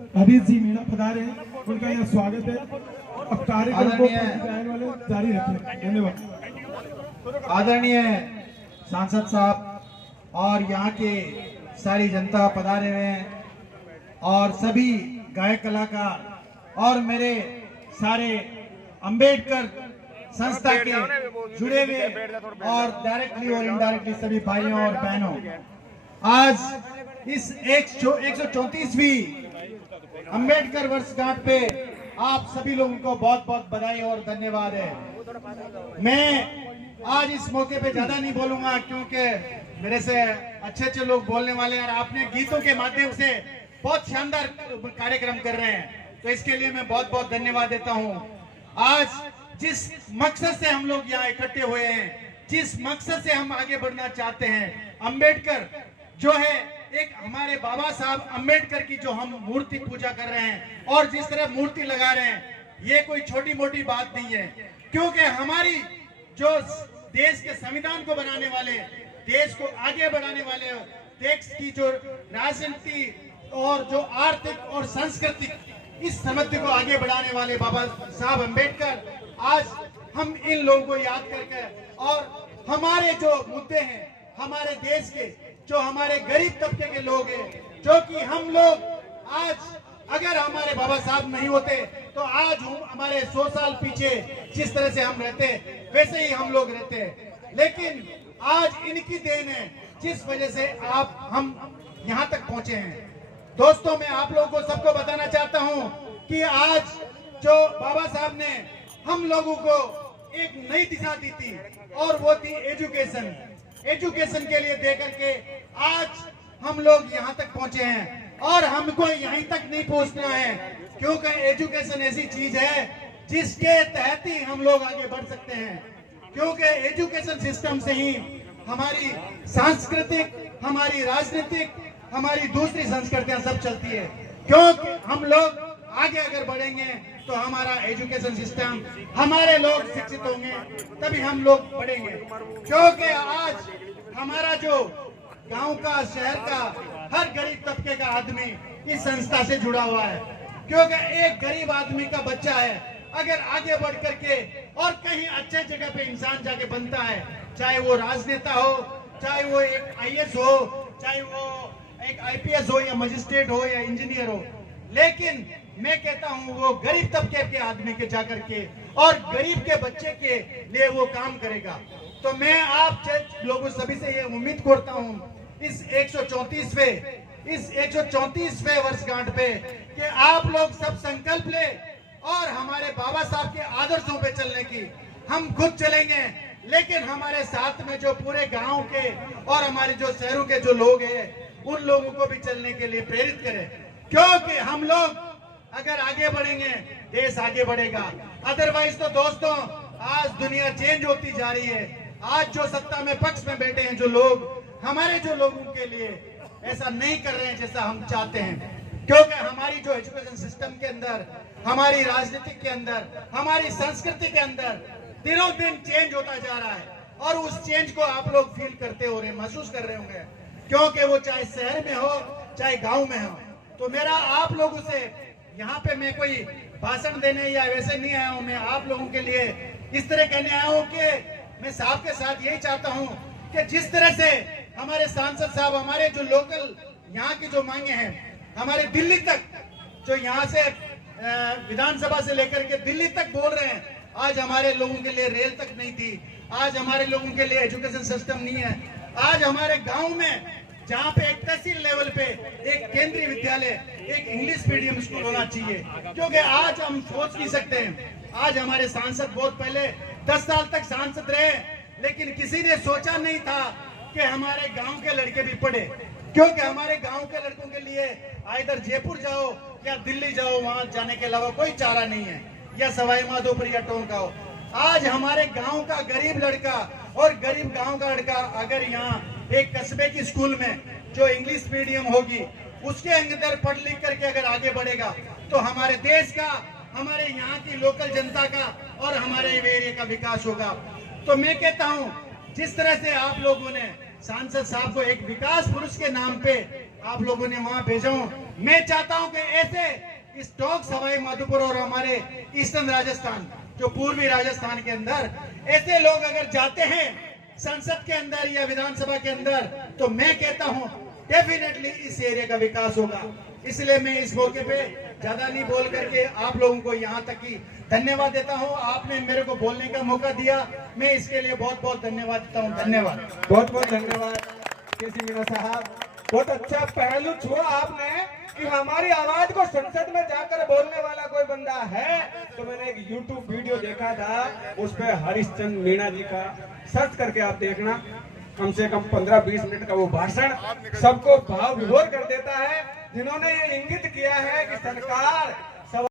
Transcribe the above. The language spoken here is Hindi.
हरीश जी मीणा पधारे हैं, उनका यहाँ स्वागत है। अब कार्यक्रम को वाले जारी रखें। धन्यवाद। आदरणीय सांसद साहब और यहाँ के सारी जनता पधारे हुए हैं और सभी गायक कलाकार और मेरे सारे अंबेडकर संस्था के जुड़े हुए और डायरेक्टली और इनडायरेक्टली सभी भाइयों और बहनों, आज इस 134वीं अंबेडकर वर्षगांठ पे आप सभी लोगों को बहुत बहुत बधाई और धन्यवाद है। मैं आज इस मौके पे ज्यादा नहीं बोलूंगा क्योंकि मेरे से अच्छे लोग बोलने वाले हैं और आपने गीतों के माध्यम से बहुत शानदार कार्यक्रम कर रहे हैं, तो इसके लिए मैं बहुत बहुत धन्यवाद देता हूं। आज जिस मकसद से हम लोग यहाँ इकट्ठे हुए हैं, जिस मकसद से हम आगे बढ़ना चाहते हैं, अंबेडकर जो है एक हमारे बाबा साहब अंबेडकर की जो हम मूर्ति पूजा कर रहे हैं और जिस तरह मूर्ति लगा रहे हैं, ये कोई छोटी मोटी बात नहीं है, क्योंकि हमारी जो देश के संविधान को बनाने वाले, देश को आगे बढ़ाने वाले, देश की जो राजनीति और जो आर्थिक और सांस्कृतिक इस समृद्धि को आगे बढ़ाने वाले बाबा साहब अंबेडकर, आज हम इन लोगों को याद करके और हमारे जो मुद्दे हैं हमारे देश के, जो हमारे गरीब तबके के लोग हैं, जो कि हम लोग आज अगर हमारे बाबा साहब नहीं होते तो आज हम हमारे 100 साल पीछे जिस तरह से हम रहते वैसे ही हम लोग रहते हैं, लेकिन आज इनकी देन है जिस वजह से हम यहाँ तक पहुंचे हैं। दोस्तों, मैं आप लोगों को सबको बताना चाहता हूं कि आज जो बाबा साहब ने हम लोगों को एक नई दिशा दी थी और वो थी एजुकेशन। एजुकेशन के लिए दे करके आज हम लोग यहाँ तक पहुंचे हैं और हमको यहीं तक नहीं पहुंचना है, क्योंकि एजुकेशन ऐसी चीज है जिसके तहत ही हम लोग आगे बढ़ सकते हैं, क्योंकि एजुकेशन सिस्टम से ही हमारी सांस्कृतिक, हमारी राजनीतिक, हमारी दूसरी संस्कृतियां सब चलती है। क्योंकि हम लोग आगे अगर बढ़ेंगे तो हमारा एजुकेशन सिस्टम, हमारे लोग शिक्षित होंगे तभी हम लोग बढ़ेंगे। क्योंकि आज हमारा जो गांव का, शहर का हर गरीब तबके का आदमी इस संस्था से जुड़ा हुआ है, क्योंकि एक गरीब आदमी का बच्चा है अगर आगे बढ़ करके और कहीं अच्छे जगह पे इंसान जाके बनता है, चाहे वो राजनेता हो, चाहे वो एक IAS हो, चाहे वो एक IPS हो या मजिस्ट्रेट हो या इंजीनियर हो, लेकिन मैं कहता हूं वो गरीब तबके के आदमी के जाकर के और गरीब के बच्चे के लिए वो काम करेगा। तो मैं आप लोगों सभी से ये उम्मीद करता हूं इस 134वें वर्षगांठ पे कि आप लोग सब संकल्प ले और हमारे बाबा साहब के आदर्शों पे चलने की। हम खुद चलेंगे, लेकिन हमारे साथ में जो पूरे गांव के और हमारे जो शहरों के जो लोग हैं उन लोगों को भी चलने के लिए प्रेरित करें, क्योंकि हम लोग अगर आगे बढ़ेंगे देश आगे बढ़ेगा। अदरवाइज तो दोस्तों आज दुनिया चेंज होती जा रही है। आज जो सत्ता में पक्ष में बैठे हैं जो लोग, हमारे जो लोगों के लिए ऐसा नहीं कर रहे हैं जैसा हम चाहते हैं, क्योंकि हमारी जो एजुकेशन सिस्टम के अंदर, हमारी राजनीति के अंदर, हमारी संस्कृति के अंदर दिनों दिन चेंज होता जा रहा है और उस चेंज को आप लोग फील करते हो रहे, महसूस कर रहे होंगे, क्योंकि वो चाहे शहर में हो चाहे गांव में हो। तो मेरा आप लोगों से यहाँ पे मैं कोई भाषण देने या वैसे नहीं आया हूँ, मैं आप लोगों के लिए इस तरह कहने आया हूँ कि मैं साहब के साथ यही चाहता हूँ कि जिस तरह से हमारे सांसद साहब हमारे जो लोकल यहाँ की जो मांगे हैं, हमारे दिल्ली तक, जो यहाँ से विधानसभा से लेकर के दिल्ली तक बोल रहे हैं, आज हमारे लोगों के लिए रेल तक नहीं थी, आज हमारे लोगों के लिए एजुकेशन सिस्टम नहीं है। आज हमारे गाँव में जहाँ पे एक तहसील लेवल पे एक केंद्रीय विद्यालय, एक इंग्लिश मीडियम स्कूल होना चाहिए, क्योंकि आज हम सोच नहीं सकते हैं। आज हमारे सांसद बहुत पहले 10 साल तक सांसद रहे, लेकिन किसी ने सोचा नहीं था कि हमारे गांव के लड़के भी पढ़े, क्योंकि हमारे गांव के लड़कों के लिए इधर जयपुर जाओ या दिल्ली जाओ, वहां जाने के अलावा कोई चारा नहीं है, या सवाई माधोपुर या टोंक हो। आज हमारे गाँव का गरीब लड़का और गरीब गाँव का लड़का अगर यहाँ एक कस्बे की स्कूल में जो इंग्लिश मीडियम होगी उसके अंदर पढ़ लिख करके अगर आगे बढ़ेगा तो हमारे देश का, हमारे यहाँ की लोकल जनता का और हमारे एरिया का विकास होगा। तो मैं कहता हूँ जिस तरह से आप लोगों ने सांसद साहब को एक विकास पुरुष के नाम पे आप लोगों ने वहां भेजा हूं, मैं चाहता हूं कि ऐसे इस टोंक सवाई माधोपुर और हमारे ईस्टर्न राजस्थान, जो पूर्वी राजस्थान के अंदर ऐसे लोग अगर जाते हैं संसद के अंदर या विधानसभा के अंदर, तो मैं कहता हूं डेफिनेटली इस एरिया का विकास होगा। इसलिए मैं इस मौके पे ज्यादा नहीं बोल करके आप लोगों को यहाँ तक ही धन्यवाद देता हूँ। आपने मेरे को बोलने का मौका दिया, मैं इसके लिए बहुत बहुत धन्यवाद देता हूँ। धन्यवाद, बहुत बहुत धन्यवाद केसी मीणा साहब। बहुत अच्छा पहलू छुआ आपने कि हमारी आवाज को संसद में जाकर बोलने वाला कोई बंदा है। तो मैंने एक YouTube वीडियो देखा था, उस पे हरिश्चंद्र मीणा जी का सर्च करके आप देखना, कम से कम 15-20 मिनट का वो भाषण सबको भाव विभोर कर देता है, जिन्होंने ये इंगित किया है कि सरकार